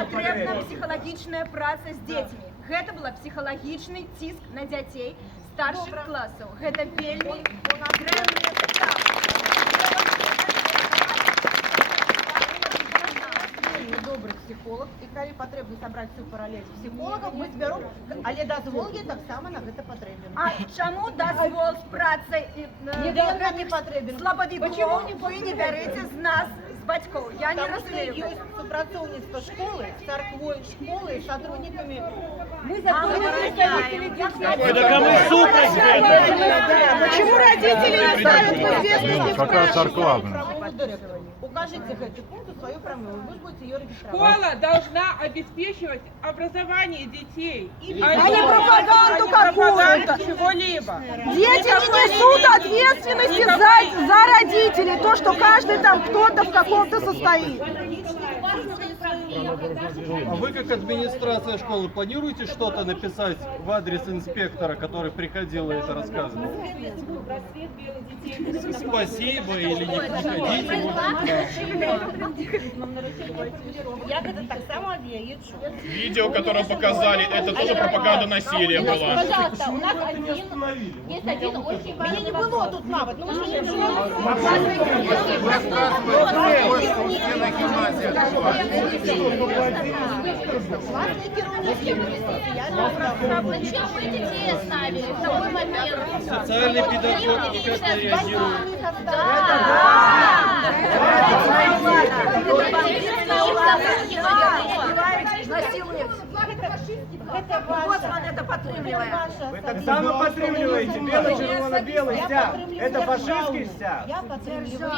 патрэбна псіхалагічная праца з дзецьмі. Гэта была псіхалагічны ціск на дзяцей старшых класаў. Гэта вельмі дрэнная справа. Добрый психолог, и коли потрібно собрать всю параллель психологов, мы зберем, але дозвол є так само на гэта потрібен. А чаму дазвол з працай Не потрібен. слабавікоў вы не бярыце з нас, з бацькоў? Я не Потому что разумею. есть супрацоўніцтва школы, церквой школы, с сотрудниками. Мы законные представители детей. Так а мы суд Почему родители не ставят в известность? Какая церква? Правовому директору. Укажите гэты пункт у свою промову, вы же будете ее регистрировать. Школа должна обеспечивать образование детей, А не пропаганду пропаганду чего-либо. Дети не несут ответственности за родителей, то, что каждый там кто-то в каком-то состоит. А вы как администрация школы планируете что-то написать в адрес инспектора, который приходил и это рассказывал? Спасибо или не приходите? Я гэта так само объявлю. Видео, которое показали, это тоже пропаганда насилия была. Пожалуйста, у нас есть один очень... Меня не было тут навод, ну вы же Зачем вы детей оставили в такой момент? Социальный педагог никак не реагирует. Вот он это потребляет. Вы так само підтримуєте бело-червоно-білий стяг. Это фашистський стяг. Я подтримливаю.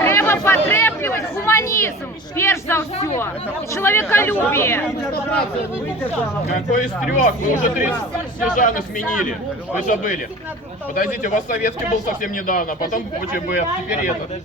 Треба потребовать гуманизм, перш за все, человеколюбие. Какой из трех? Вы уже 3 сержанта сменили. Вы забыли. Подождите, у вас советский был совсем недавно, потом УЧБ, теперь это.